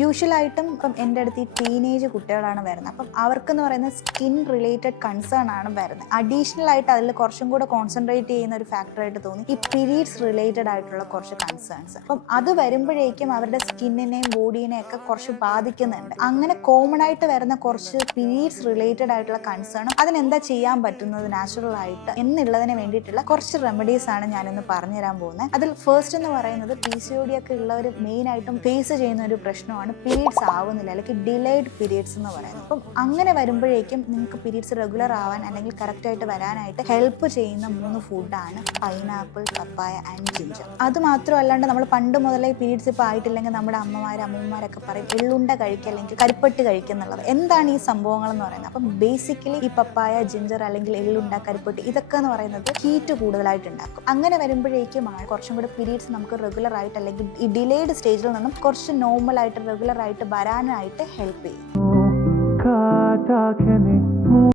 യൂഷ്വലായിട്ടും ഇപ്പം എൻ്റെ അടുത്ത് ഈ ടീനേജ് കുട്ടികളാണ് വരുന്നത്. അപ്പം അവർക്കെന്ന് പറയുന്നത് സ്കിൻ റിലേറ്റഡ് കൺസേൺ ആണ് വരുന്നത്. അഡീഷണൽ ആയിട്ട് അതിൽ കുറച്ചും കൂടെ കോൺസെൻട്രേറ്റ് ചെയ്യുന്ന ഒരു ഫാക്ടറായിട്ട് തോന്നി ഈ പീരീഡ്സ് റിലേറ്റഡ് ആയിട്ടുള്ള കുറച്ച് കൺസേൺസ്. അപ്പം അത് വരുമ്പോഴേക്കും അവരുടെ സ്കിന്നിനെയും ബോഡീനെയും ഒക്കെ കുറച്ച് ബാധിക്കുന്നുണ്ട്. അങ്ങനെ കോമൺ ആയിട്ട് വരുന്ന കുറച്ച് പീരീഡ്സ് റിലേറ്റഡ് ആയിട്ടുള്ള കൺസേണും അതിനെന്താ ചെയ്യാൻ പറ്റുന്നത് നാച്ചുറൽ ആയിട്ട് എന്നുള്ളതിന് വേണ്ടിയിട്ടുള്ള കുറച്ച് റെമഡീസ് ആണ് ഞാനിന്ന് പറഞ്ഞുതരാൻ പോകുന്നത്. അതിൽ ഫസ്റ്റ് എന്ന് പറയുന്നത് PCOD ഒക്കെ ഉള്ളവർ മെയിൻ ആയിട്ടും ഫേസ് ചെയ്യുന്ന ഒരു പ്രശ്നമാണ് പീരീഡ്സ് ആവുന്നില്ല, അല്ലെങ്കിൽ ഡിലേഡ് പീരീഡ്സ് എന്ന് പറയുന്നത്. അപ്പം അങ്ങനെ വരുമ്പോഴേക്കും നിങ്ങൾക്ക് പീരീഡ്സ് റെഗുലർ ആവാൻ അല്ലെങ്കിൽ കറക്റ്റായിട്ട് വരാനായിട്ട് ഹെൽപ്പ് ചെയ്യുന്ന 3 ഫുഡാണ് പൈനാപ്പിൾ, പപ്പായ ആൻഡ് ജിഞ്ചർ. അത് മാത്രമല്ലാണ്ട് നമ്മൾ പണ്ട് മുതലേ പീരീഡ്സ് ഇപ്പോൾ ആയിട്ടില്ലെങ്കിൽ നമ്മുടെ അമ്മമാരൊക്കെ പറയും എള്ളുണ്ട കഴിക്കുക അല്ലെങ്കിൽ കരിപ്പട്ടി കഴിക്കുക എന്നുള്ളത്. എന്താണ് ഈ സംഭവങ്ങൾ എന്ന് പറയുന്നത്? അപ്പം ബേസിക്കലി ഈ പപ്പായ, ജിഞ്ചർ അല്ലെങ്കിൽ എള്ളുണ്ട, കരിപ്പട്ടി ഇതൊക്കെ എന്ന് പറയുന്നത് ഹീറ്റ് കൂടുതലായിട്ട് ഉണ്ടാക്കും. അങ്ങനെ വരുമ്പോഴേക്കുമാണ് കുറച്ചും കൂടെ പീരീഡ്സ് നമുക്ക് റെഗുലർ ആയിട്ട് അല്ലെങ്കിൽ ഈ ഡിലേഡ് സ്റ്റേജിൽ നിന്നും കുറച്ച് നോർമൽ ആയിട്ട് റെഗുലർ ആയിട്ട് വരാനായിട്ട് ഹെൽപ്പ് ചെയ്യും.